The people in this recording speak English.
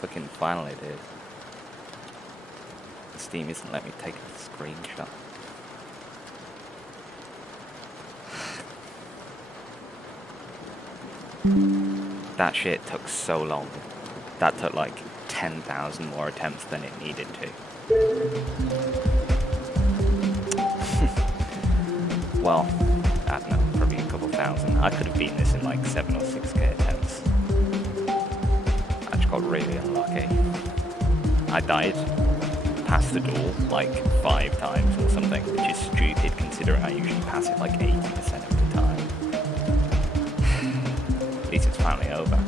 Fucking finally, dude. Steam isn't letting me take a screenshot. That shit took so long. That took like 10,000 more attempts than it needed to. Well, I don't know, probably a couple thousand. I could have beaten this in like 7 or 6k attempts. I just got really unlucky. I died past the door like 5 times or something, which is stupid considering I usually pass it like 80% of the time. At least it's finally over.